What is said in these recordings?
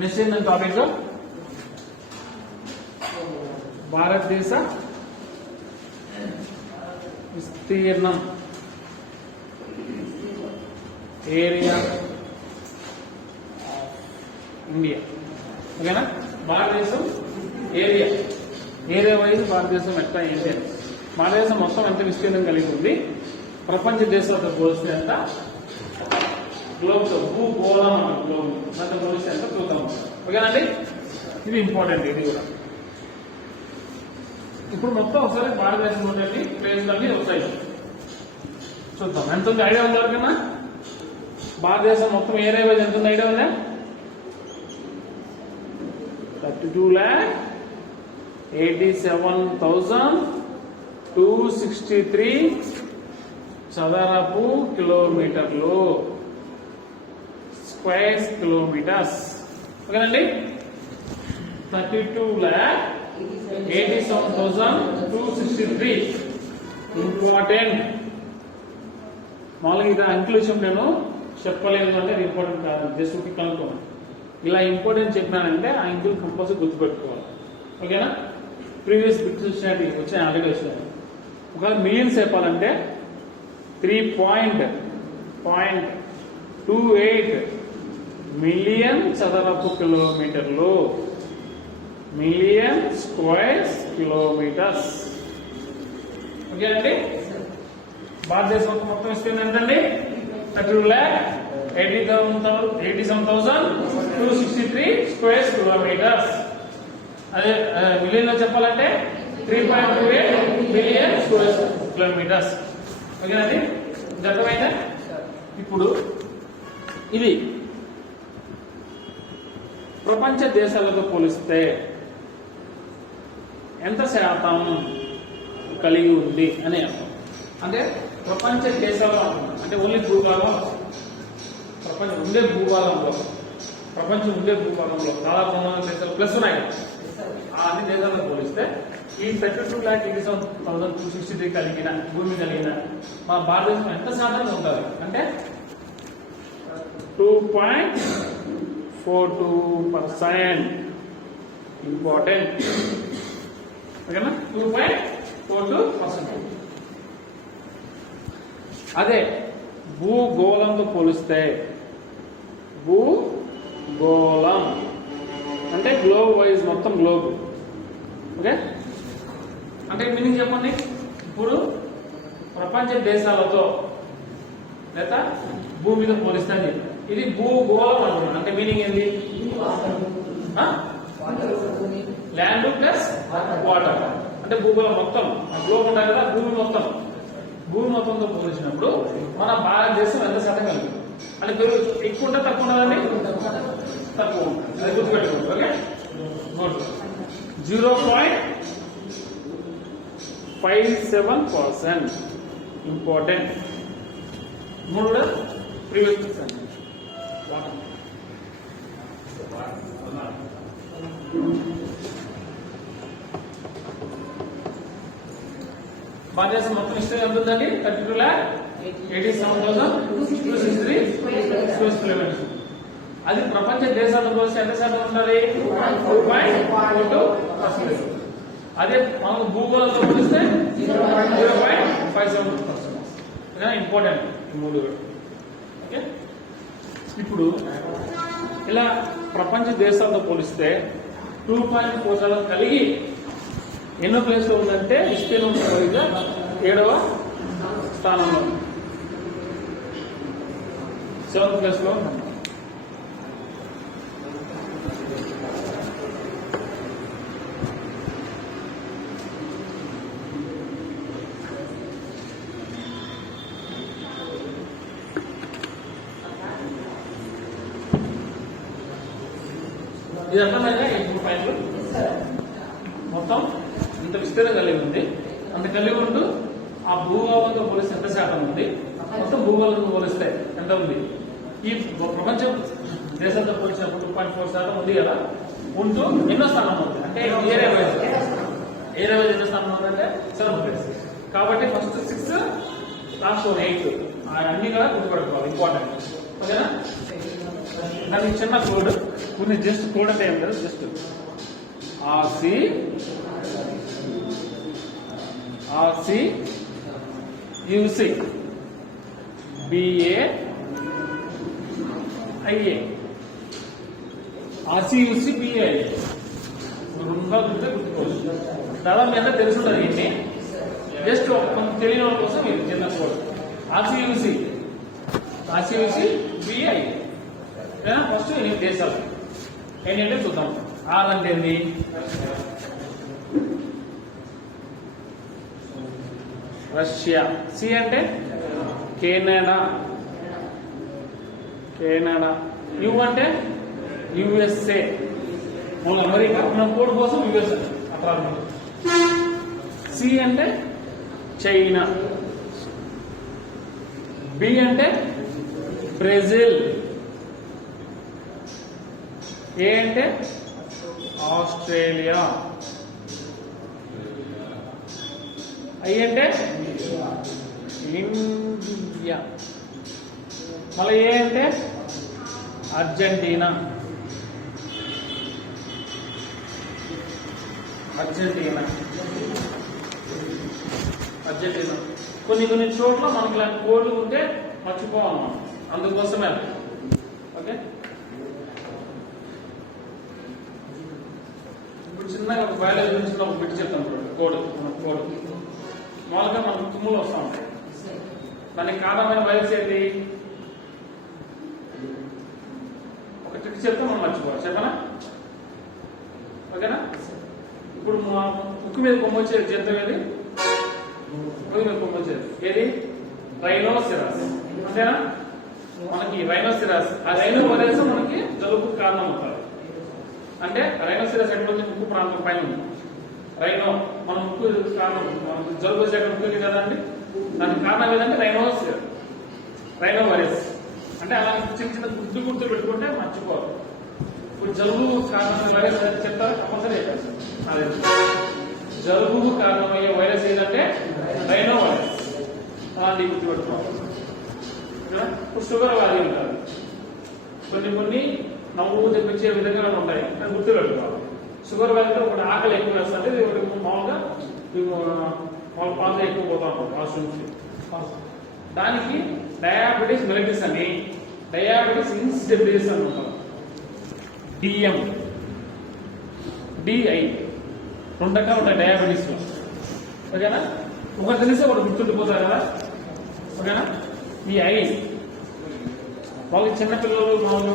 Next ఏంటంటే topic భారతదేశ విస్తీర్ణం, ఏరియా ఇండియా. ఓకేనా? భారతదేశం ఏరియా వైజ్ భారతదేశం ఎట్లా ఏంటి అని. భారతదేశం మొత్తం ఎంత విస్తీర్ణం కలిగి ఉంది, ప్రపంచ దేశాలతో పోలిస్తే ఎంత, గ్లోబ్తో భూగోళం అన్న గ్లోబ్ దాంతో పోలిస్తే ఎంత చూద్దాం. ఓకేనండి? ఇది ఇంపార్టెంట్. ఇది కూడా ఇప్పుడు మొత్తం ఒకసారి భారతదేశంలో ప్లేస్లన్నీ వస్తాయి చూద్దాం. ఎంత ఉంది ఐడియా ఉంది ఎవరికన్నా? భారతదేశం మొత్తం ఏరియా వైజ్ ఎంత ఉంది ఐడియా ఉందా? 32,87,263 చదరపు కిలోమీటర్లు, స్క్వేర్ కిలోమీటర్స్. ఓకేనండి? 32,87,263 ఇంపార్టెంట్. మామూలుగా ఇది అంకెల విషయం నేను చెప్పలేదు అంటే అది ఇంపార్టెంట్ కాదు, జస్ట్ కనుక్కోండి. ఇలా ఇంపార్టెంట్ చెప్పినానంటే ఆ అంకెలు కంపల్సరీ గుర్తుపెట్టుకోవాలి. ఓకేనా? ప్రీవియస్ బిట్స్ వచ్చాయి ఆల్రెడీ వచ్చినాయి. ఒకవేళ మిలియన్స్ చెప్పాలంటే 3.28 మిలియన్ చదరపు కిలోమీటర్లు, మిలియన్ స్క్వేర్ కిలోమీటర్స్. ఓకే అండి? భారతదేశం మొత్తం విస్తీర్ణం ఎంతండి? 32,87,263 స్క్వేర్ కిలోమీటర్స్. అదే మిలియన్ లో చెప్పాలంటే 3.28 మిలియన్ స్క్వేర్ కిలోమీటర్స్. ఓకేనండి? అర్థమైందా? ఇప్పుడు ఇది ప్రపంచ దేశాలతో పోలిస్తే ఎంత శాతం కలిగి ఉంది అని అర్థం. అంటే ప్రపంచ దేశాల్లో అంటే ఓన్లీ భూభాగం, ప్రపంచం ఉండే భూభాగంలో దాదాపు 300 దేశాలు ప్లస్ ఉన్నాయి. ఆ అన్ని దేశాలతో పోలిస్తే ఈ 32,87,263 కలిగిన భూమి కలిగిన మా భారతదేశం ఎంత శాతం ఉంటుంది అంటే 2.42%. ఇంపార్టెంట్. ఓకేనా? 2.42%. అదే భూగోళంతో పోలిస్తే, భూగోళం అంటే గ్లోబ్ వైజ్ మొత్తం గ్లోబ్. ఓకే? అంటే మీనింగ్ చెప్పండి. ఇప్పుడు ప్రపంచ దేశాలతో లేదా భూమితో పోలిస్తే అని చెప్పి ఇది భూగోళం అంటున్నాను. అంటే మీనింగ్ ఏంటి? ల్యాండ్ ప్లస్ వాటర్ అంటే భూగోళం మొత్తం. గ్లోబ్ ఉంటాయి కదా, భూమి మొత్తంతో పోల్చినప్పుడు మన భారతదేశం ఎంత శాతం కలిగి అంటే ఎక్కువ ఉంటే తక్కువ ఉండదండి? తక్కువ ఉంటుంది. అది గుర్తుపెట్టుకోండి. ఓకే? గుడ్. 0.57%. ఇంపార్టెంట్. మూడు కూడా ప్రీవియస్ భారతదేశం మొత్తం విస్తీర్ణం ఎంత ఉందండి? 32,87,263 స్క్వేర్ కిలోమీటర్స్. అది ప్రపంచ దేశాలతో పోలిస్తే ఎంత శాతం ఉండాలి? 2.42%. అదే మనం భూగోళంతో పోలిస్తే 0.57%. ఇంపార్టెంట్ ఈ మూడు. ఓకే? ఇప్పుడు ఇలా ప్రపంచ దేశాలతో పోలిస్తే 2.47 కలిగి ఎన్నో ప్లేస్ లో ఉందంటే విస్తీర్ణం 7వ స్థానంలో, 7th ప్లేస్ లో ఉంది. ఇది అర్థమైందా? ఈ 2 పాయింట్లు మొత్తం ఇంత విస్తీర్ణం కలిగి ఉంది. అంత కలిగి ఉంటూ ఆ భూభాగంతో పోలిస్తే ఎంత శాతం ఉంది, మొత్తం భూగోళంతో పోలిస్తే ఎంత ఉంది, ఈ ప్రపంచం దేశాలతో పోల్చినప్పుడు 2.4% ఉంది కదా. ఉంటూ ఎన్నో స్థానం ఉంది అంటే ఏరియా వైజ్ ఎన్నో స్థానం ఉందంటే 7th ప్లేస్. కాబట్టి ఫస్ట్ 6 లాస్ట్ 8 అన్ని కూడా గుర్తుపెట్టుకోవాలి. ఇంపార్టెంట్. ఓకేనా? దానికి చిన్న కోడ్ కొన్ని జస్ట్ కోడ్ అంటే ఏం లేదు, just RCUC BA IA RCUC BA రెండుగా గుర్తుకోవచ్చు. దాదాపు మీ అందరూ తెలుసుంటుంది. ఏంటి జస్ట్ కొంచెం తెలియని వాళ్ళ కోసం ఇది చిన్న కోడ్. RCUC BA ఫస్ట్ 8 దేశాలు ఏంటంటే చూద్దాం. ఆర్ అంటే ఏంది? రష్యా. సి అంటే కెనడా. యు అంటే USA. మన అమెరికా. మన కోడ్ కోసం USA అట్లా. సి అంటే చైనా. బి అంటే బ్రెజిల్. ఏ అంటే ఆస్ట్రేలియా. ఐ అంటే ఇండియా. మళ్ళీ ఏ అంటే అర్జెంటీనా. కొన్ని చోట్ల మనకి ఇలాంటి కోడ్లు ఉంటే మర్చిపోవాలి మనం, అందుకోసమే. ఓకే, ఇప్పుడు చిన్నగా ఒక బయాలజీ గురించి ఒక బిట్ చెప్తాం. కోడ్ మామూలుగా మనకు తుమ్ములు వస్తూ ఉంటాయి. దానికి కారణమైన వైరస్ ఏంటి? ఒక ట్రిక్ చెప్తే మనం మర్చిపోవాలి. చెప్పనా? ఓకేనా? ఇప్పుడు మా ముక్కు మీద కొమ్మ వచ్చేది జంతువు ఏది? ముక్కు మీద కొమ్మ వచ్చేది ఏది? రైనోసిరస్. అంతేనా? మనకి రైనోసిరస్, ఆ రైనో వైరస్ మనకి జలుబు కారణం అవుతారు. అంటే రైనోసిరస్ ఎక్కడ ఉంది? ముక్కు ప్రాంతం పైన ఉంది. రైనో మన ముక్కు కారణం, జలుబు వచ్చే ముక్కు కదా అండి. దానికి కారణం ఏదంటే రైనో వైరస్. అంటే అలా చిన్న గుర్తు పెట్టుకుంటే మర్చిపోవాలి. ఇప్పుడు జలుబు కారణమయ్యే వైరస్ చెప్తారా? కంపల్సరీ చెప్పారు. అదే జలుబుకు కారణమయ్యే వైరస్ ఏదంటే రైనో వైరస్. అలాంటి గుర్తు పెట్టుకోవాలి. ఇప్పుడు షుగర్ వ్యాధి ఉంటారు. కొన్ని నవ్వు తెప్పించే విధంగా ఉంటాయి, అని గుర్తు పెట్టుకోవాలి. షుగర్ వ్యాధితో ఒకటి ఆకలి ఎక్కువ వేస్తుంటే మామూలుగా పాస్ ఎక్కువ పోతా ఉంటాం వాష్రూమ్స్కి. దానికి డయాబెటీస్ మెలిటిస్ అని, డయాబెటీస్ ఇన్సిపిడస్ అని ఉంటాం. DM DI 2 రకాలు ఉంటాయి డయాబెటీస్ లో. ఓకేనా? ఒకటి తెలిస్తే ఒకటి గుర్తుండిపోతారు కదా. ఓకేనా? ఈ ఐ వాళ్ళకి చిన్నపిల్లలు మామూలు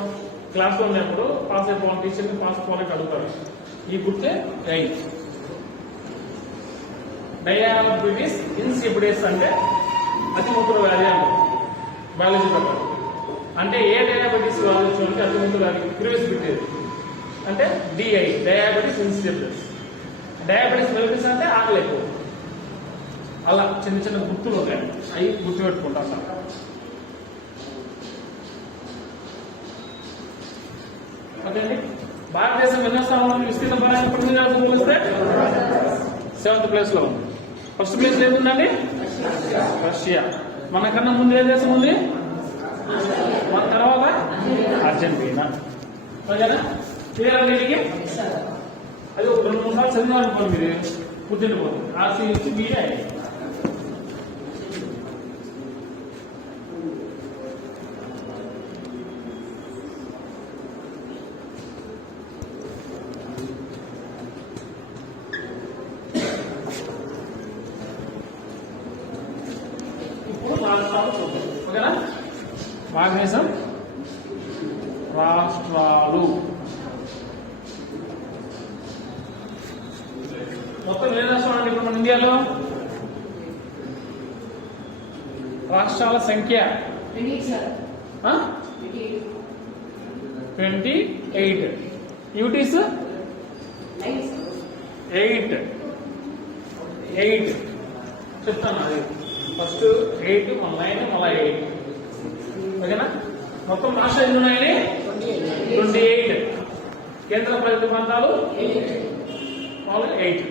క్లాస్లో ఉన్నప్పుడు పాస్ అయిపోవాలి, టీచర్ని పాస్ పోవాలని అడుగుతారు. ఈ గుర్తే ఐ. డయాబెటీస్ ఇన్సిపిడస్ అంటే అతిమూత్ర వ్యాధి అంటారు బయాలజీ ప్రకారం. అంటే ఏ డయాబెటీస్ వ్యాధి వచ్చి అతిమూత్ర వ్యాధి ప్రివియస్ పెట్టేది అంటే DI diabetes insipidus. Diabetes mellitus అంటే ఆకలి ఎక్కువ. అలా చిన్న గుర్తులు ఉంటాయి, అవి గుర్తుపెట్టుకుంటాం సార్. ఓకే అండి. భారతదేశం ఎన్నో స్థానంలో విస్తీర్ణ పరంగా పోలిస్తే 7th ప్లేస్ లో ఉంది. ఫస్ట్ ప్లేస్ ఏముందండి? రష్యా. మనకన్నా ముందు ఏ దేశం ఉంది? మన తర్వాత అర్జెంటీనా. ఓకేనా? క్లియర్ దీనికి అది ఒక 2-3 సార్లు చదివాలనుకోండి, మీరు గుర్తుండిపోతుంది. RCUC BA. ఓకేనా? భారతదేశం రాష్ట్రాలు మొత్తం ఏ రాష్ట్రాలు అండి? ఇప్పుడు మన ఇండియాలో రాష్ట్రాల సంఖ్య 28. యూటీస్ 8. చెప్తాను. అది ఫస్ట్ 8, మళ్ళీ 9, మళ్ళీ 8. ఓకేనా? మొత్తం రాష్ట్రాలు ఎన్ని ఉన్నాయని? 28. కేంద్ర పాలిత ప్రాంతాలు 8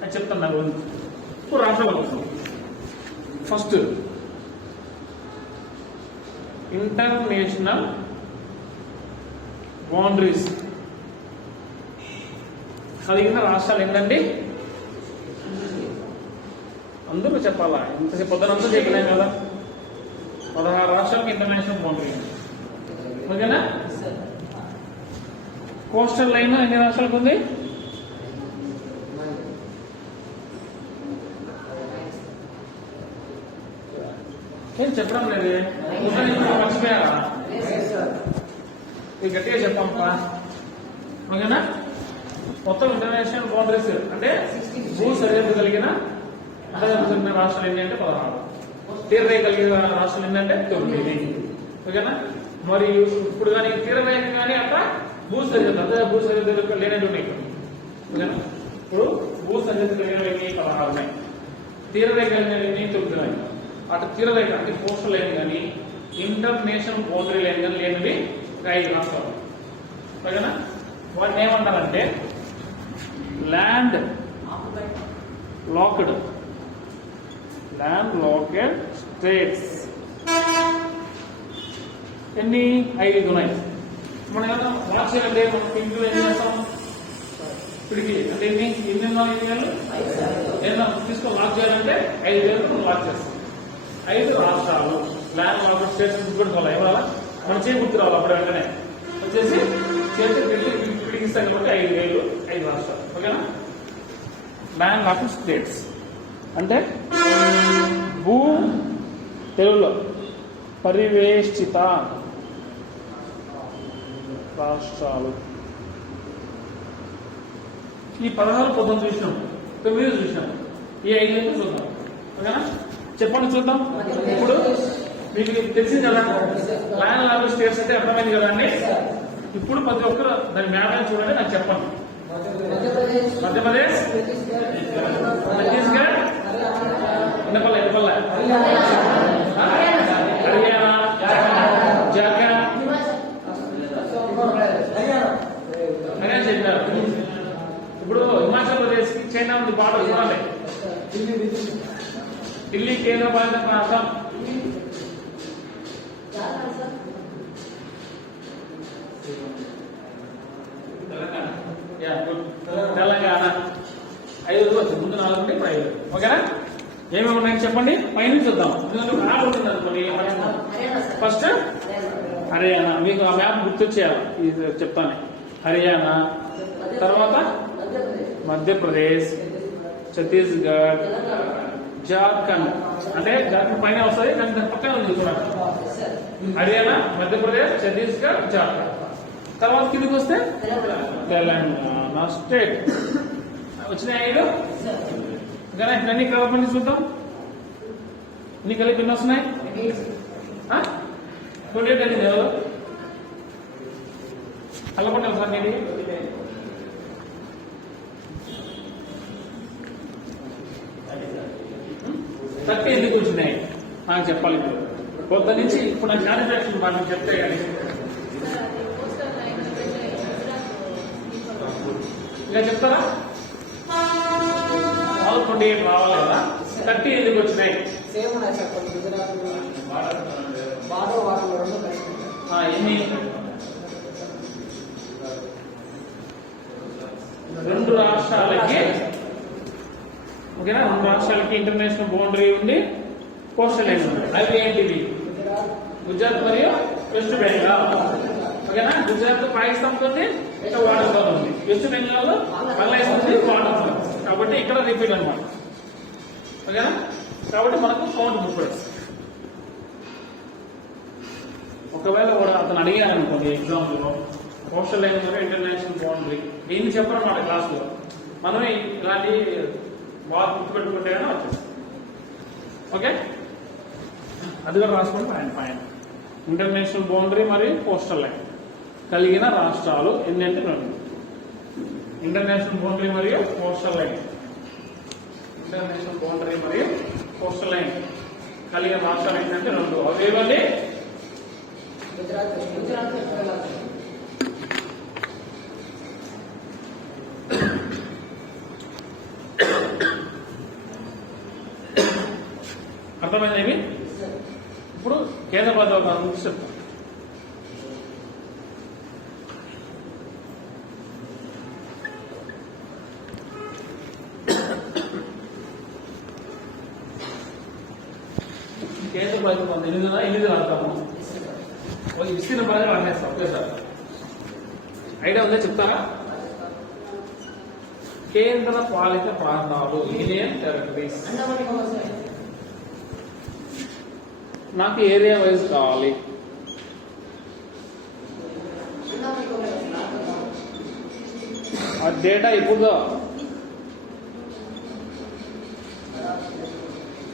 అని చెప్తాను. దాని గురించి ఇప్పుడు రాష్ట్రాల కోసం ఫస్ట్ ఇంటర్నేషనల్ బౌండరీస్ కలిగిన రాష్ట్రాలు ఏంటండి? అందరూ చెప్పాలా? ఇంతసేపు పొద్దునంతా చెప్పలేం కదా. 16 రాష్ట్రాలకు ఇంటర్నేషనల్ బౌండరీ. ఓకేనా? కోస్టల్ లైన్ ఎన్ని రాష్ట్రాలకు ఉంది? ఏం చెప్పడం లేదు. మర్చిపోయారా? ఇది గట్టిగా చెప్పమ్మా. ఓకేనా? మొత్తం ఇంటర్నేషనల్ బౌండరీస్ అంటే భూ సరిహద్దు కలిగిన రాష్ట్రాలు ఎన్ని అంటే 16, తీరరేఖ కలిగిన రాష్ట్రాలు ఏంటంటే 9. ఓకేనా? మరి ఇప్పుడు కానీ తీరరేఖ కానీ అట్లా భూ సరిహద్దు అదే భూ సరిహద్దు లేనటువంటి. ఓకేనా? ఇప్పుడు భూ సరిహద్దు కలిగినవి 16 ఉన్నాయి, తీరరేఖ కలిగినవి 9 ఉన్నాయి. అటు తీరరేఖ అంటే కోస్టల్ లైన్ కానీ ఇంటర్నేషనల్ బౌండరీ లైన్ కానీ లేనివి 5 రాష్ట్రాలు. ఓకేనా? వాటిని ఏమంటారంటే ల్యాండ్ లాక్డ్ స్టేట్స్. ఎన్ని? 5 ఉన్నాయి. మనం ఏమన్నా వాచ్ చేయాలంటే మనం పింకులు ఏం చేస్తాం? పిడికి అంటే ఎన్ని వేలు ఏమన్నా తీసుకొని లాక్ చేయాలంటే 5 వేలు మనం లాక్ చేస్తాం. 5 రాష్ట్రాలు ల్యాండ్ లాక్డ్ స్టేట్స్ గుర్తుపెట్టుకోవాలి. ఇవాళ మనం చేయి గుర్తు రావాలి. అప్పుడు వెంటనే వచ్చేసి చేతి పిడికిస్తాను కాబట్టి 5 వేలు 5 రాష్ట్రాలు. ఓకేనా? ల్యాండ్ లాక్డ్ స్టేట్స్ అంటే భూ తెలుగులో పరివేష్టిత రాష్ట్రాలు. ఈ 16 పొద్దున చూసినాం, 9 చూసినాం, ఈ 5 చూద్దాం. ఓకేనా? చెప్పండి చూద్దాం. ఇప్పుడు మీకు తెలిసింది కదా ల్యాండ్ లాక్డ్ స్టేట్స్ అంటే అర్థమైంది కదా అండి. ఇప్పుడు ప్రతి ఒక్కరు దాని మ్యాప్ చూడండి, నాకు చెప్పండి. మధ్యప్రదేశ్, ఛత్తీస్గఢ్, ఎన్నపల్లె హర్యానా, జార్ఖండ్, హర్యానా చెప్పారు. ఇప్పుడు హిమాచల్ ప్రదేశ్ కి చైనా ఉంది బార్డర్ చూడాలి. ఢిల్లీ కేంద్రపాలిత ప్రాంతం, తెలంగాణ. 5 ముందు 4 ఉంటే ఇప్పుడు 5. ఓకేనా? ఏమేమి ఉన్నాయని చెప్పండి. పైన చూద్దాం. ఉంటుంది అనుకోండి. ఫస్ట్ హర్యానా. మీకు ఆ మ్యాప్ గుర్తొచ్చేయాలి. ఇది చెప్తాను. హర్యానా, తర్వాత మధ్యప్రదేశ్, ఛత్తీస్గఢ్, జార్ఖండ్. అంటే జార్ఖండ్ పైన వస్తుంది, కానీ దాని పక్కన ఉంది చూడండి. హర్యానా, మధ్యప్రదేశ్, ఛత్తీస్గఢ్, జార్ఖండ్. తర్వాత కిందకి వస్తే తెలంగాణ స్టేట్. వచ్చినాయి 5. కానీ ఇవన్నీ కలపండి చూద్దాం. ఇన్ని కలిపి ఎన్ని వస్తున్నాయి? 28 అయింది ఎవరు కలపండి సార్. నేను 30 ఎందుకు వచ్చినాయి నాకు చెప్పాలి. ఇప్పుడు కొత్త నుంచి ఇప్పుడు నాకు సాటిస్ఫాక్షన్ మనం చెప్తే కానీ ఇంకా చెప్తారా? 28 రావాలి కదా. 30 ఎందుకు వచ్చినాయి? ఎన్ని? 2 రాష్ట్రాలకి. ఓకేనా? 2 రాష్ట్రాలకి ఇంటర్నేషనల్ బౌండరీ ఉంది, కోస్టల్ లైన్ ఉంది. అవి ఏంటివి? గుజరాత్ మరియు వెస్ట్ బెంగాల్. ఓకేనా? గుజరాత్ పాకిస్తాన్ తోటి వాటర్తో ఉంది, వెస్ట్ బెంగాల్ బంగ్లాదేశ్ ఉంది వాటర్తో. కాబట్టి ఇక్కడ రిపీట్ అనమాట. ఓకేనా? కాబట్టి మనకు కౌంట్ 30. ఒకవేళ కూడా అతను అడిగాను అనుకోండి ఎగ్జామ్ లో కోస్టల్ లైన్ మరియు ఇంటర్నేషనల్ బౌండరీ దీన్ని చెప్పారన్నమాట క్లాస్ లో. మనం ఇలాంటి బాగా గుర్తుపెట్టుకుంటే కానీ వచ్చేస్తాం. ఓకే? అది కూడా రాసుకోండి. పాయింట్ ఇంటర్నేషనల్ బౌండరీ మరియు కోస్టల్ లైన్ కలిగిన రాష్ట్రాలు ఎన్ని అంటే 2. ఇంటర్నేషనల్ బౌండరీ మరియు కోస్టల్ లైన్, ఇంటర్నేషనల్ బౌండరీ మరియు కోస్టల్ లైన్ కలిగిన రాష్ట్రాలు ఏంటంటే 2. అవేవండి అర్థమైంది. ఇప్పుడు కేంద్ర ప్రభుత్వ పాలన గురించి చెప్తాను. కేంద్ర ప్రభుత్వం 8 రాద్దాము. విస్తీర్ణ పరంగా రాసేస్తాం ఒకేసారి. ఐడియా ఉందా చెప్తారా? కేంద్ర పాలిత ప్రాంతాలు, యూనియన్ టెరిటరీస్. నాకు ఏరియా వైజ్ కావాలి. ఆ డేటా ఇప్పుడు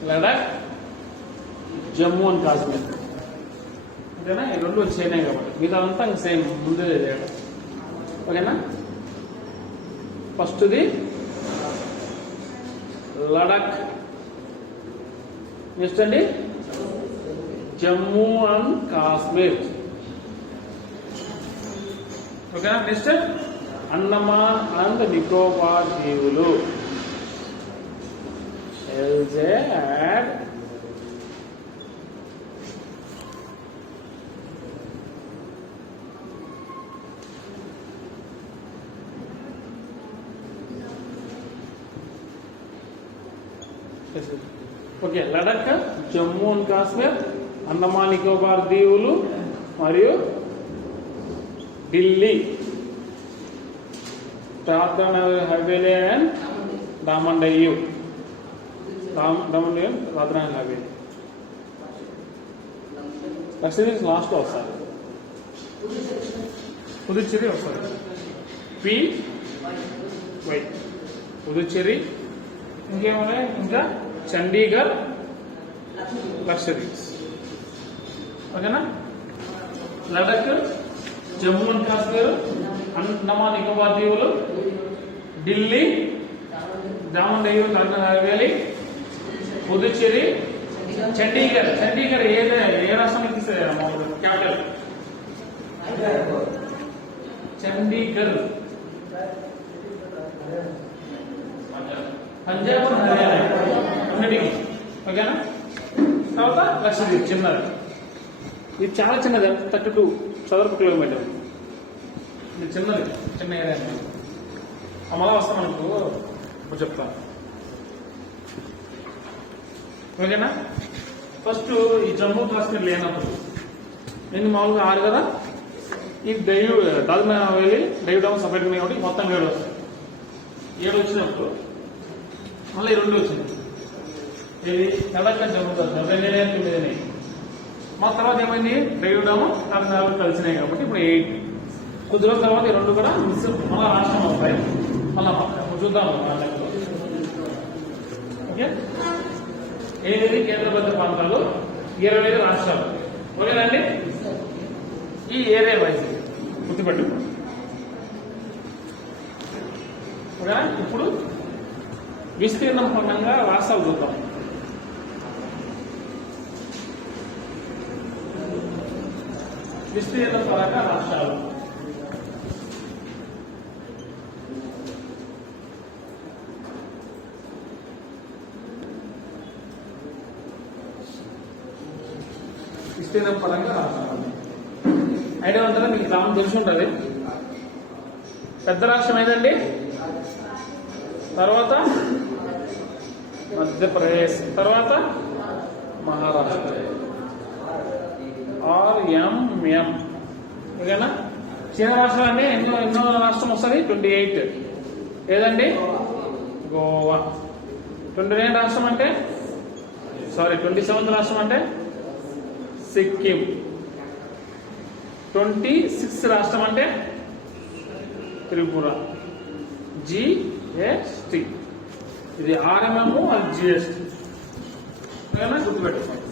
లడాక్, జమ్మూ అండ్ కాశ్మీర్, ఓకేనా? ఈ రెండు వచ్చేనాయి కాబట్టి మిగతా అంతా సేమ్ ముందే డేటా, ఓకేనా? ఫస్ట్ది లడాక్, నెక్స్ట్ అండి జమ్మూ అండ్ కాశ్మీర్, ఓకేనా? నెక్స్ట్ అండమాన్ అండ్ నికోబార్ దీవులు, ఎల్జే add okay. Ladakh, Jammu and Kashmir, Andaman Nicobar దీవులు మరియు Delhi, Dadra Haveli and Daman Diu, Dadra and Haveli. Lakshadweep last లో వస్తారు, పుదుచ్చేరి వస్తారు. PY పుదుచ్చేరి, ఇంకేమున్నాయి? ఇంకా చండీగఢ్, లక్షద్వీప్, ఓకేనా? లడాక్, జమ్మూ అండ్ కాశ్మీర్, అండమాన్ నికోబార్ దీవులు, ఢిల్లీ, డామన్ డయ్యూ, దాద్రా హవేలీ, పుదుచ్చేరి, చండీగఢ్. చండీగఢ్ ఏ రాష్ట్రానికి క్యాపిటల్? చండీగఢ్, పంజాబ్, హర్యానా అన్నిటికీ, ఓకేనా? తర్వాత లక్షద్వీప్ చిన్నది, ఇది చాలా చిన్నది, 32 చదరపు కిలోమీటర్. ఇది చిన్నది, చిన్న ఏరియా. అమలా వస్తాం మనకు ఇప్పుడు చెప్తాను, ఓకేనా? ఫస్ట్ ఈ జమ్మూ కాశ్మీర్ లేనప్పుడు నేను మామూలుగా 6 కదా, ఈ దాద్రా హవేలీ డైవ్ డౌన్ సపరేట్ ఉన్నాయి కాబట్టి మొత్తం 7 వస్తాయి. 7 వచ్చినప్పుడు మళ్ళీ 2 వచ్చింది. ఇది లడాక్, జమ్మూ కాశ్మీర్ 9 మా తర్వాత ఏమైంది? డైవ్ డౌన్ దాద్రా కలిసినాయి కాబట్టి ఇప్పుడు 8. కొద్ది రోజుల తర్వాత ఈ 2 కూడా మళ్ళీ రాష్ట్రం వస్తాయి. మళ్ళా చూద్దాం. ఓకే, ఏది కేంద్రబద్ధ ప్రాంతాలు, 25 రాష్ట్రాలు, ఓకేనండి? ఈ ఏరియా వైజ్ గుర్తుపెట్టుకోండి, ఓకేనా? ఇప్పుడు విస్తీర్ణం పరంగా రాష్ట్రాలు చూద్దాం. విస్తీర్ణం పరంగా రాష్ట్రాలు, విస్తీర్ణం పరంగా రాష్ట్రాలు ఐడియా ఉంటుందా? మీకు రామం తెలిసి ఉంటుంది. పెద్ద రాష్ట్రం ఏదండి? తర్వాత మధ్యప్రదేశ్, తర్వాత మహారాష్ట్ర, RMM, ఓకేనా? చిన్న రాష్ట్రాలన్నీ ఎన్నో రాష్ట్రం వస్తుంది? 28. ఏదండి? గోవా. 29 రాష్ట్రం అంటే 27 రాష్ట్రం అంటే సిక్కిం. 26 రాష్ట్రం అంటే త్రిపుర. GST, ఇది RMM, అది GST, ఓకేనా? గుర్తుపెట్టుకోండి,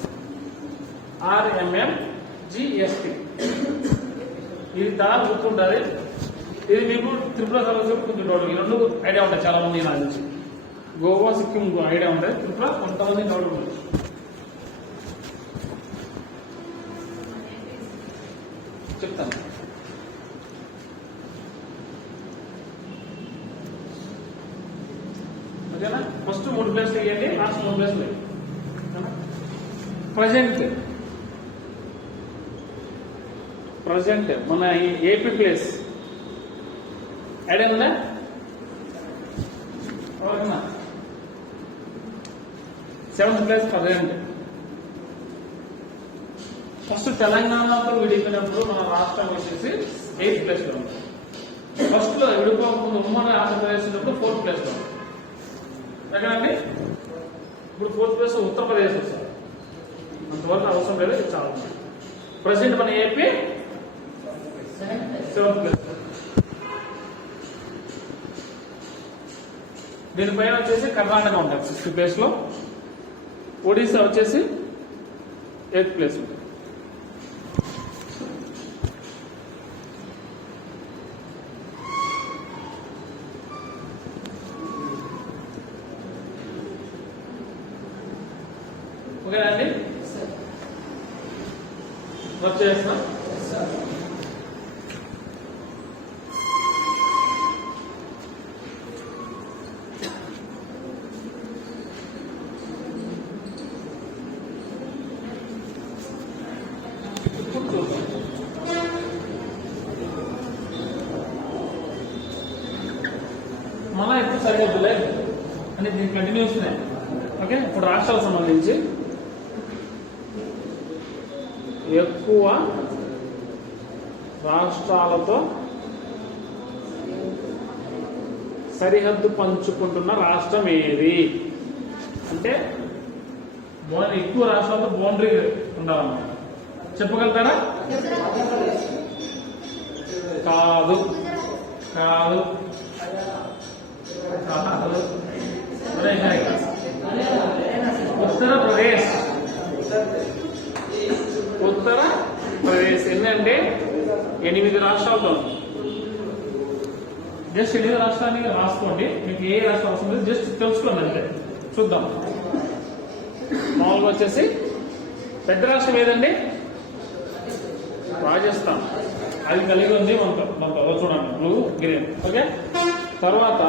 RMM, GST. ఇది దాని గుర్తుంటుంది. ఇది మీకు త్రిపుర సర్వీస్ గుర్తుంటాడు. ఈ 2 ఐడియా ఉంటాయి చాలా మంది నాకు తెలిసి. గోవా, సిక్కిం ఐడియా ఉంటుంది, త్రిపుర కొంతమంది డౌట్ ఉంటుంది. చెప్తాను. ఓకేనా? ఫస్ట్ 3 ప్లేస్లు ఇవ్వండి, లాస్ట్ 3 ప్లేస్లు. ప్రజెంట్ ప్రజెంట్ మన ఏపీ ప్లేస్ ఐడియా ఉందా? Seventh place present. ఫస్ట్ తెలంగాణతో విడిపోయినప్పుడు మన రాష్ట్రం వచ్చేసి 8th ప్లేస్ లో ఉంది. ఫస్ట్ లో విడిపోకుండా ఉమ్మడి ఆంధ్రప్రదేశ్ ఉన్నప్పుడు 4th ప్లేస్ లో ఉంది. ఎక్కడండి? ఇప్పుడు 4th ప్లేస్ ఉత్తరప్రదేశ్ వస్తుంది. అంతవరకు అవసరం లేదు, ఇది చాలా ప్రజెంట్ మన ఏపీ 7th ప్లేస్. దీనిపైన వచ్చేసి కర్ణాటక ఉంటుంది 6th ప్లేస్ లో. ఒడిశా వచ్చేసి 8th ప్లేస్ లో. ఓకేనా అండి? వర్క్ చేస్తున్నా. మన ఎప్పుడు సరిపోతులే అని దీనికి కంటిన్యూస్ ఉన్నాయి. ఓకే, ఇప్పుడు రాష్ట్రాలకు సంబంధించి ఎక్కువ రాష్ట్రాలతో సరిహద్దు పంచుకుంటున్న రాష్ట్రం ఏది అంటే ఎక్కువ రాష్ట్రాలతో బౌండరీ ఉండాలన్నమాట. చెప్పగలుగుతారా? కాదు కాదు కాదు. ఉత్తరప్రదేశ్. ఉత్తరప్రదేశ్ ఏంటంటే 8 రాష్ట్రాలతో. జస్ట్ 8 రాష్ట్రానికి రాసుకోండి. మీకు ఏ రాష్ట్రం అవసరం లేదు, జస్ట్ తెలుసుకోండి అంతే. చూద్దాం. మామూలుగా వచ్చేసి పెద్ద రాష్ట్రం ఏదండి? రాజస్థాన్. అది కలిగి ఉంది మనతో చూడండి, బ్లూ గ్రీన్. ఓకే, తర్వాత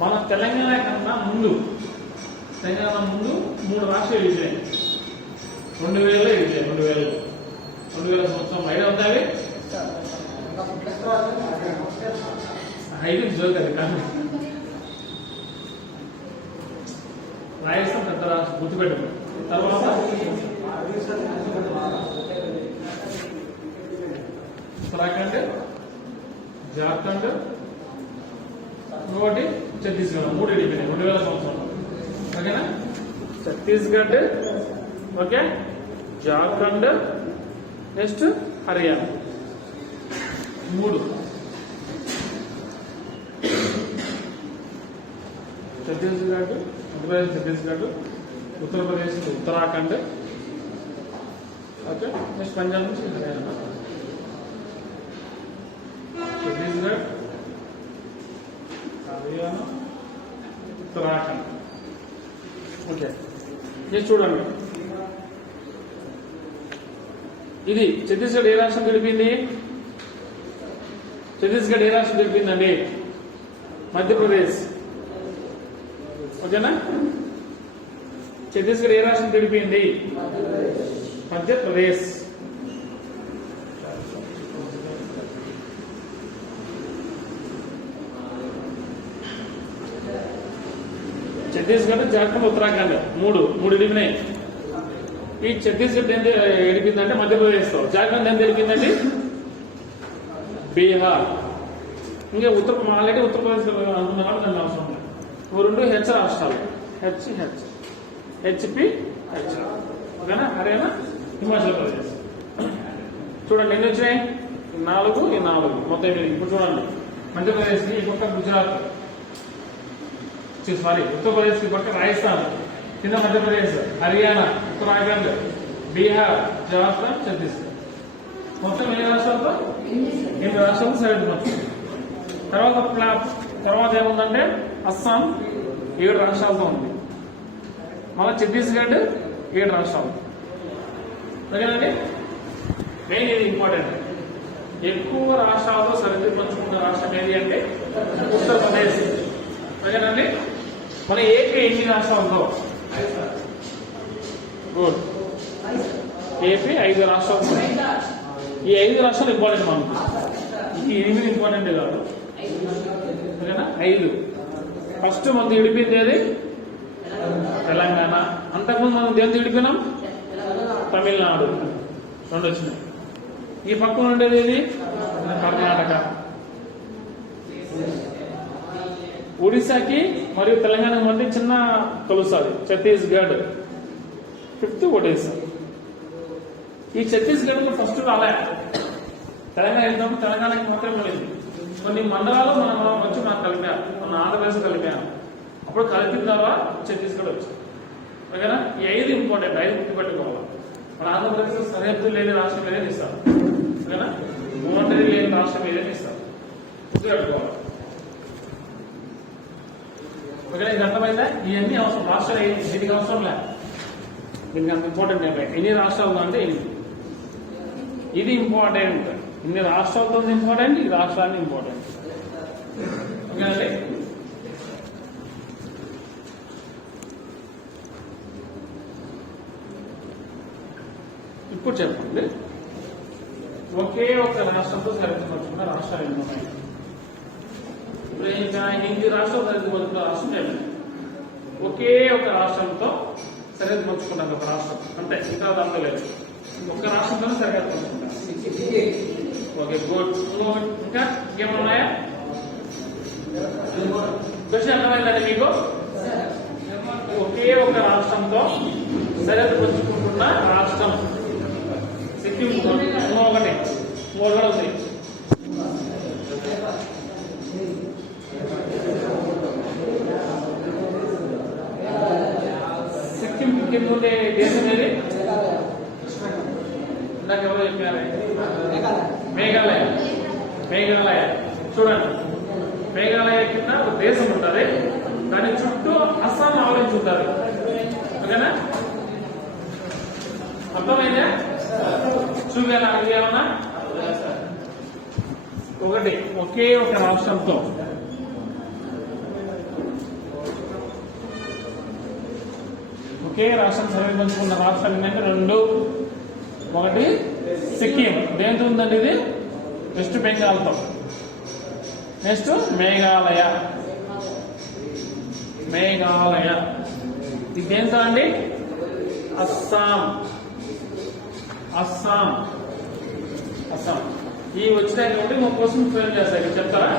మన తెలంగాణ కన్నా ముందు 3 రాష్ట్రాలు విజయం 2000 సంవత్సరం ఐడియా ఉంటాయి. ఐదు జోక్ అది కానీ రాజస్థాన్ పెద్ద రాష్ట్రం గుర్తుపెట్టుకో. తర్వాత ఉత్తరాఖండ్, జార్ఖండ్, ఇంకోటి ఛత్తీస్గఢ్. 3 విడిపోయినాయి 2000 సంవత్సరం. ఓకేనా? Chhattisgarh, okay, Jharkhand, next Haryana. 3 Chhattisgarh, Madhya Pradesh Chhattisgarh, Uttar Pradesh Uttarakhand, okay, next Punjab నుంచి హర్యానా. ఛత్తీస్గఢ్, హర్యానా, ఉత్తరాఖండ్. ఓకే, ఇది చూడండి. ఇది ఛత్తీస్గఢ్ ఏ రాష్ట్రం గడిపింది? ఛత్తీస్గఢ్ ఏ రాష్ట్రం గడిపిందండి? మధ్యప్రదేశ్. ఓకేనా? ఛత్తీస్గఢ్ ఏ రాష్ట్రం గడిపింది? మధ్యప్రదేశ్. ఛత్తీస్గఢ్, జార్ఖండ్, ఉత్తరాఖండ్ 3 విడిపోయినాయి. ఈ ఛత్తీస్గఢ్ ఎంత ఎడిపిందంటే మధ్యప్రదేశ్ తో. జార్ఖండ్ ఎంత ఎడిపిందండి? బీహార్. ఇంకా ఆల్రెడీ ఉత్తరప్రదేశ్ అనుకున్నాను, దాని అవసరం లేదు. 2 హెచ్ రాష్ట్రాలు, హెచ్పి. ఓకేనా? హర్యానా, హిమాచల్ ప్రదేశ్. చూడండి ఎన్ని వచ్చినాయి? 4, ఈ 4 మొత్తం 8. ఇప్పుడు చూడండి, మధ్యప్రదేశ్ కి ఈ పక్క గుజరాత్, సారీ ఉత్తరప్రదేశ్ కి పక్క రాజస్థాన్, కింద మధ్యప్రదేశ్, హర్యానా, ఉత్తరాఖండ్, బీహార్, జార్ఖండ్, ఛత్తీస్గఢ్. మొత్తం 8 రాష్ట్రాలతో 8 రాష్ట్రాలు సరిహద్దు పంచుకుంది. తర్వాత ఏముందంటే అస్సాం 7 రాష్ట్రాలతో ఉంది. మళ్ళీ ఛత్తీస్గఢ్ 7 రాష్ట్రాలు. ఓకేనండి? మెయిన్ ఇది ఇంపార్టెంట్. ఎక్కువ రాష్ట్రాలతో సరిహద్దు పంచుకున్న రాష్ట్రం ఏది అంటే ఉత్తరప్రదేశ్. ఓకేనండి? మన ఏపీ ఎన్ని రాష్ట్రాలతో? గుడ్. ఏపీ 5 రాష్ట్రాలతో. ఈ 5 రాష్ట్రాలు ఇంపార్టెంట్ మనకు. ఈ 8 ఇంపార్టెంట్ కాదు, ఓకేనా? 5 ఫస్ట్ మనది విడిపోయింది ఏది? తెలంగాణ. అంతకుముందు మనం దేంతో విడిపోయినాం? తమిళనాడు. 2 వచ్చినాయి. ఈ పక్కన ఉండేది ఏది? కర్ణాటక. ఒడిశాకి మరియు తెలంగాణ మధ్య చిన్న కలుస్తుంది ఛత్తీస్గఢ్. 5th ఒడిశా. ఈ ఛత్తీస్గఢ్ ఫస్ట్ రాలే, తెలంగాణ వెళ్ళినప్పుడు తెలంగాణకి మాత్రమే వెళ్ళింది. కొన్ని మండలాలు మనం వచ్చి మనం కలిపాం, మన ఆంధ్రప్రదేశ్ కలిపాం. అప్పుడు కలిపిన తర్వాత ఛత్తీస్గఢ్ వచ్చింది, ఓకేనా? ఈ 5 ఇంపార్టెంట్, 5 గుర్తుపెట్టుకోవాలి. మన ఆంధ్రప్రదేశ్ సరిహద్దు లేని రాష్ట్రం ఏదైనా ఇస్తారు, ఓకేనా? బౌండరీ లేని రాష్ట్రం ఏదైనా ఇస్తారు, గుర్తుపెట్టుకోవాలి. ఓకేనా? ఇది అర్థమైందా? ఇవన్నీ అవసరం, రాష్ట్రాలు దీనికి అవసరం లేదు, దీనికి అంత ఇంపార్టెంట్ ఏమైనా. ఎన్ని రాష్ట్రాలు అంటే ఇది ఇంపార్టెంట్. ఇన్ని రాష్ట్రాలతో ఇంపార్టెంట్, ఈ రాష్ట్రాన్ని ఇంపార్టెంట్, ఓకేనండి? ఇప్పుడు చెప్పండి, ఒకే ఒక రాష్ట్రంతో సరిపోతున్న రాష్ట్రాలు ఎన్ని ఉన్నాయి? ఇప్పుడు ఇంకా 8 రాష్ట్రాలు సరిపోతున్న రాష్ట్రం ఏమి? ఒకే ఒక రాష్ట్రంతో సరిహద్దు పంచుకున్నాం, ఒక రాష్ట్రం అంతే, ఇంకా దాంతో లేదు. ఒక్క రాష్ట్రంతోనే సరిహద్దు పంచుకుంటాం. Okay, good. ఇంకా ఇంకేమైనా ఉన్నాయా? క్వశ్చన్ అర్థమైందండి మీకు? ఒకే ఒక రాష్ట్రంతో సరిహద్దు పంచుకుంటున్న రాష్ట్రం సిక్కిం. ఒకటి 3 కూడా ఉంది. సిక్కిం కింద ఉండే దేశం ఏది? ఇందాక ఎవరో చెప్పారు, మేఘాలయ. మేఘాలయ చూడండి, మేఘాలయ కింద ఒక దేశం ఉంటుంది, దాని చుట్టూ అస్సాం ఆవరించి ఉంటుంది, ఓకేనా? అర్థమైందా? చూడాలి అది ఏమన్నా? ఒకటి ఒకే ఒక రాష్ట్రంతో ఒకే రాష్ట్రం సరిహద్దు పంచుకున్న రాష్ట్రాలు ఏంటంటే 2. ఒకటి సిక్కిం, దేంతో ఉందండి ఇది? వెస్ట్ బెంగాల్తో. నెక్స్ట్ మేఘాలయ. మేఘాలయ ఇది దేంతో అండి? అస్సాం. అస్సాం. అస్సాం. ఈ వచ్చినాయి కాబట్టి మా కోసం ఫ్రేమ్ చేస్తాయి, చెప్తారా?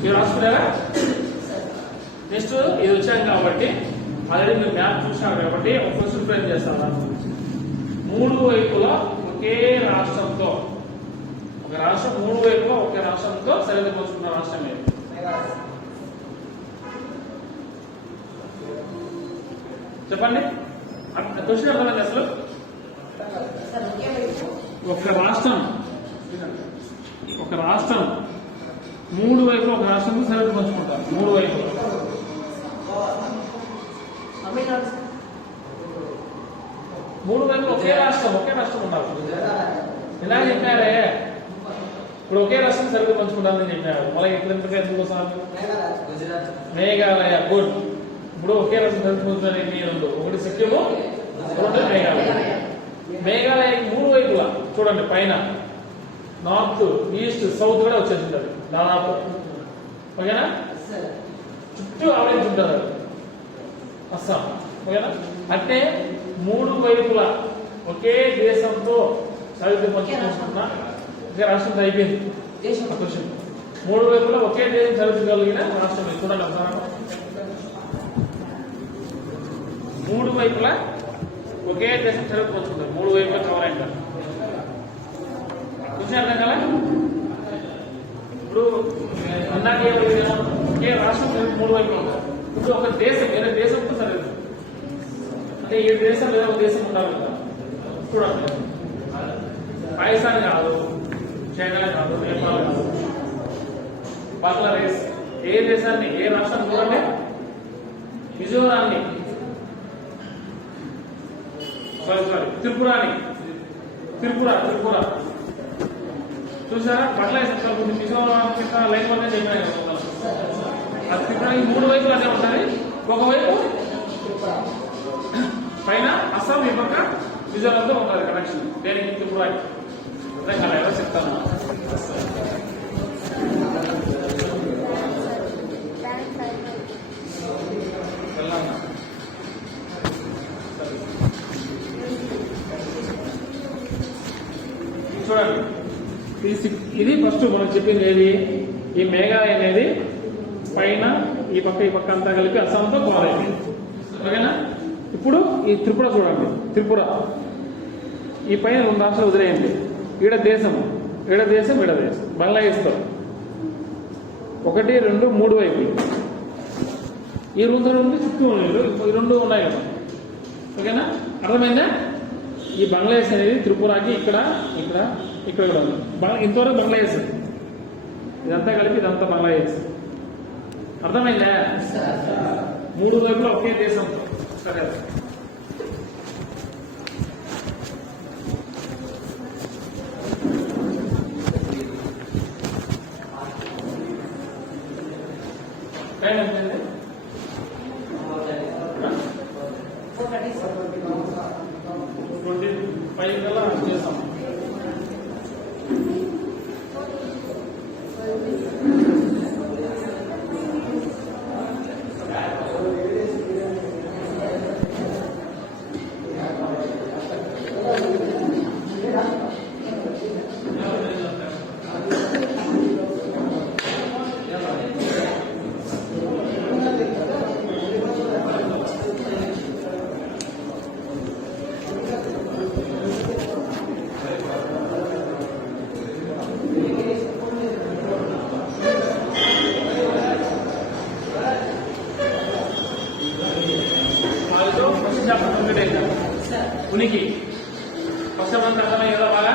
మీరు రాసుకున్నారా? నెక్స్ట్ ఇది వచ్చాం కాబట్టి ఆల్రెడీ మీరు మ్యాప్ చూసినారు కాబట్టి ఒక క్వశ్చన్ ఫ్రేమ్ చేస్తారు. దాని గురించి 3 వైపులా ఒకే రాష్ట్రంతో, ఒక రాష్ట్రం 3 వైపులా ఒకే రాష్ట్రంతో సరిహద్దు పంచుకున్న రాష్ట్రం ఏది? చెప్పండి. క్వశ్చన్ అర్థమైంది అసలు? ఒక రాష్ట్రం 3 వైపులా ఒక రాష్ట్రంతో సరిహద్దు పంచుకుంటారు. 3 వైపులా 3 వైపులు ఒకే రాష్ట్రం ఉండాలి. ఇలా చెప్పారే, ఇప్పుడు ఒకే రాష్ట్రం సరిగ్గా పంచుకుంటామని చెప్పారు. మళ్ళీ ఎక్కడ ఎందుకోసం? మేఘాలయ. గుడ్. ఇప్పుడు ఒకే రాష్ట్రం సరిగ్గా పంచుకుంటారు. 2. ఒకటి సిక్కిము, 2 మేఘాలయ. మేఘాలయకి 3 వైపులా చూడండి, పైన నార్త్, ఈస్ట్, సౌత్ కూడా వచ్చేసింటారు దాదాపు, ఓకేనా? చుట్టూ ఆవరించి ఉంటారు అస్సాం, ఓకేనా? అంటే 3 వైపులా ఒకే దేశంతో సరిహద్దు పంచుకుంటున్న ఒకే రాష్ట్రం అయిపోయింది. 3 వైపులా ఒకే దేశం సరిహద్దు కలిగిన రాష్ట్రం చూడండి. 3 వైపులా ఒకే దేశం సరిహద్దు పంచుకుంటారు. 3 వైపులా కవర్ అంటారు. చూసి అర్థం కదా? ఇప్పుడు ఇందాక ఒకే రాష్ట్రం 3 వైపులా ఉంటారు. ఇప్పుడు ఒక దేశం వేరే దేశంతో సరిహద్దు అంటే ఈ దేశం లేదా ఒక దేశం ఉండాలి కదా. చూడండి, పాకిస్తాన్ కాదు, చైనా కాదు, నేపాల్ కాదు, బంగ్లాదేశ్. ఏ దేశాన్ని, ఏ రాష్ట్రాన్ని చూడండి? మిజోరాన్ని, త్రిపురాని, త్రిపుర చూసారా? బంగ్లాదేశ్ మిజోరాం కింద లైన్ వల్లే చెప్పాయి. అది త్రిపురానికి 3 వైపులు అదే ఉంటుంది. ఒకవైపు పైన అస్సాం, ఈ పక్క మిజోరాంతో ఉంటుంది కనెక్షన్. దేనికి? త్రిపురాకి. అలా ఎలా చెప్తాను. వెళ్ళాను. చూడండి, ఇది ఫస్ట్ మనం చెప్పింది ఏది, ఈ మేఘాలయ అనేది పైన ఈ పక్క అంతా కలిపి అస్సాంతో కోరైంది. ఓకేనా? ఇప్పుడు ఈ త్రిపుర చూడండి, త్రిపుర ఈ పైన 2 రాష్ట్రాలు వదిలేయండి. ఈడ దేశం బంగ్లాదేశ్తో 1, 2, 3 వైపు ఈ 2 నుండి చుట్టూ ఈ 2 ఉన్నాయి కదా. ఓకేనా? అర్థమైందా? ఈ బంగ్లాదేశ్ అనేది త్రిపురకి ఇక్కడ కూడా ఉంది. ఇంతవరకు బంగ్లాదేశ్, ఇదంతా కలిపి ఇదంతా బంగ్లాదేశ్. అర్థమైందా? 3 వైపులో ఒకే దేశం. సరే, టైం ఎంత? 25 కల్లా చేస్తాం. ఉనికి పక్షమంతా బాగా